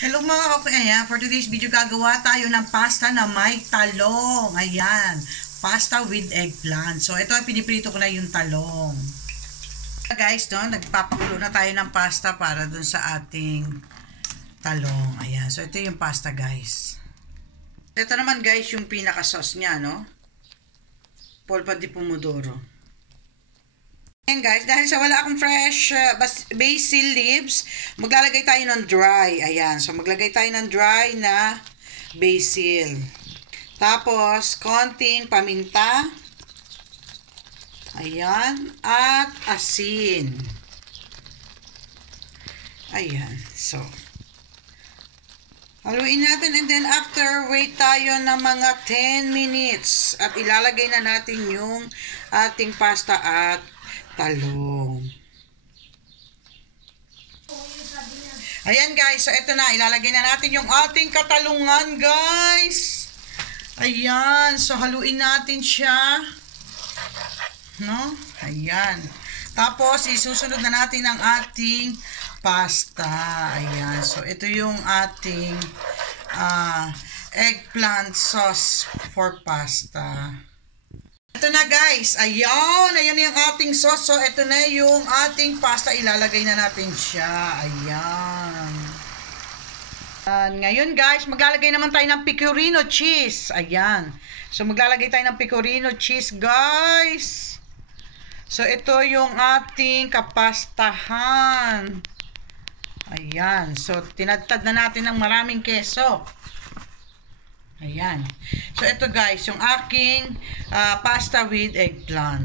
Hello mga kapatid, ayan, for today's video gagawa tayo ng pasta na may talong. Ayan, pasta with eggplant. So ito, piniprito ko na yung talong. Guys, no, nagpapakulo na tayo ng pasta para dun sa ating talong. Ayan, so ito yung pasta guys. Ito naman guys yung pinaka sauce niya, no? Polpa di pomodoro. Ayan guys, dahil sa wala akong fresh basil leaves, maglalagay tayo ng dry. Ayan, so maglagay tayo ng dry na basil. Tapos, konting paminta. Ayan, at asin. Ayan, so haluin natin and then after, wait tayo ng mga 10 minutes. At ilalagay na natin yung ating pasta at talong. Ayan guys, so ito na, ilalagay na natin yung ating katalungan guys. Ayan, so haluin natin siya. No? Ayan. Tapos isusunod na natin ang ating pasta. Ayan, so ito yung ating eggplant sauce for pasta. Ito na guys, ayan yung ating sauce. So ito na yung ating pasta, ilalagay na natin siya. Ayan. Ngayon guys, maglalagay naman tayo ng pecorino cheese. Ayan. So maglalagay tayo ng pecorino cheese guys. So ito yung ating kapastahan. Ayan. So tinadtad na natin ng maraming keso. Ayan. So, ito guys, yung aking pasta with eggplant.